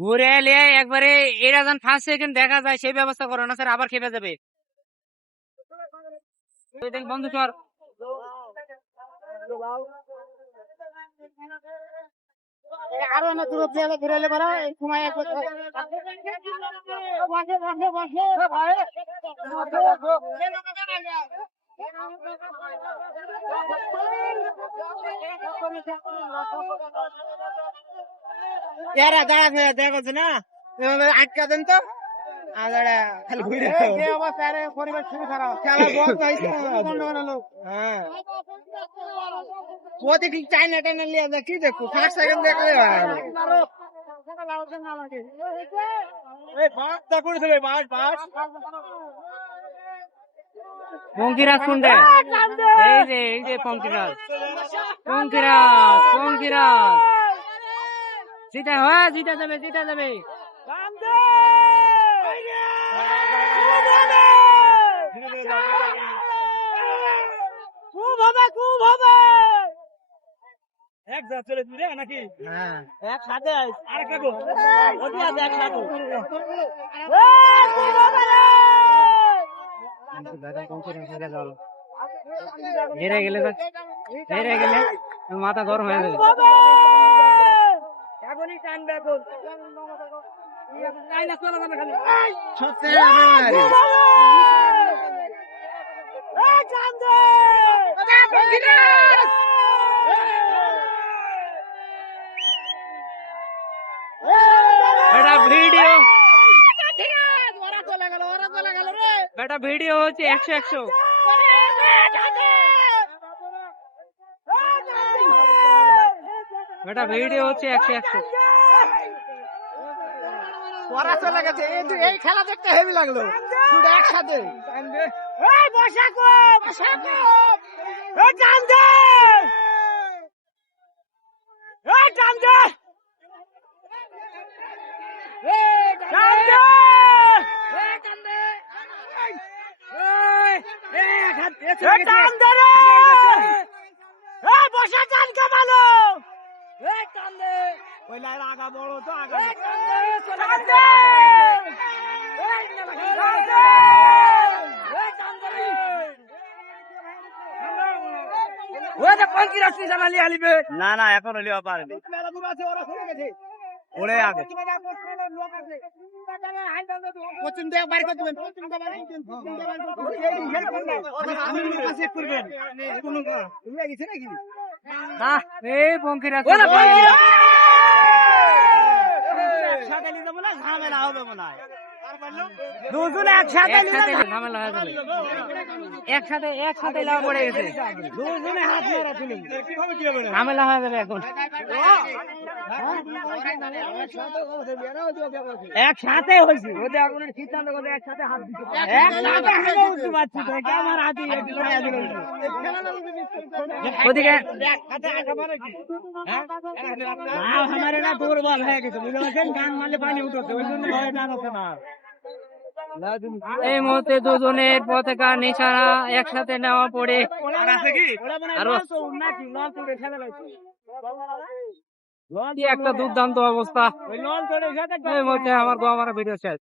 ঘুরে এলে একবারে এরা যখন ফার্স্ট সেকেন্ড দেখা যায়, সেই ব্যবস্থা করো, না স্যার আবার খেপে যাবে। বন্ধু কর আরও এরা দাঁড়া ফেরা দেখা করছে না এভাবে আটকা দেন তো চাইনা টাইনা লিয়ে কি দেখো ফার্স্ট সেকেন্ড দেখলে পঙ্কিরাজ কোনটা এই যে এই যে পঙ্কিরাজ পঙ্কিরাজ পঙ্কিরাজ জিতা হ্যাঁ জিতা যাবে জিতা যাবে। খুব হবে খুব হবে। এক যা চলে দূরে নাকি? হ্যাঁ। আর ওটি আছে হেরে গেলে হেরে গেলে মাথা গরম হয়ে যাবে। টানবে এখন চাইনা চলে যাবে খালি। বেটা ভিডিও। ওরা চলে গেল ওরা চলে গেল রে। বেটা ভিডিও হচ্ছে একশো একশো। বেটা ভিডিও হচ্ছে একশো একশো। ওরা চলে গেছে। এই খেলা দেখতে হেভি লাগল। দুটো একসাথে। বসা কামালো টান দে। ওইলা আগা বড় তো আগা না না এখন লিওয়া পারেনি। ওরা চলে গেছে ওরে আগে পশ্চিম দিয়ে বাইর করে দিবেন পশ্চিম দিয়ে বাইর করে দিবেন আমি কাছে করবেন কোন তুমি গেছে নাকি না এই পঙ্কিরাজ ওরা পঙ্কিরাজ একসাথে নিয়ে যাব না ঝামেলা হবে মনে হয় দুজন একসাথে একসাথে ঝামেলা হয়ে যাবে একসাথে একসাথে পড়ে গেছে। দুজনে হাত মেরা তুমি কীভাবে কি হবে না ঝামেলা হয়ে যাবে এখন। একসাথে হয়েছে। ওদের এখন সিদ্ধান্ত করে একসাথে হাত দিতে একসাথে হাতে উঠতে পারছি তো আমার হাতে একটু করে দিল ওদিকে আমার না দুর্বল হয়ে গেছে বুঝতে পারছেন? গান মারলে পানি উঠছে ওই জন্য ভয় না এই মুহূর্তে দুজনের পতাকা নিশানা একসাথে নেওয়া পড়ে। একটা দুর্দান্ত অবস্থা। এই মুহূর্তে আমার গো আমার ভিডিও শেষ।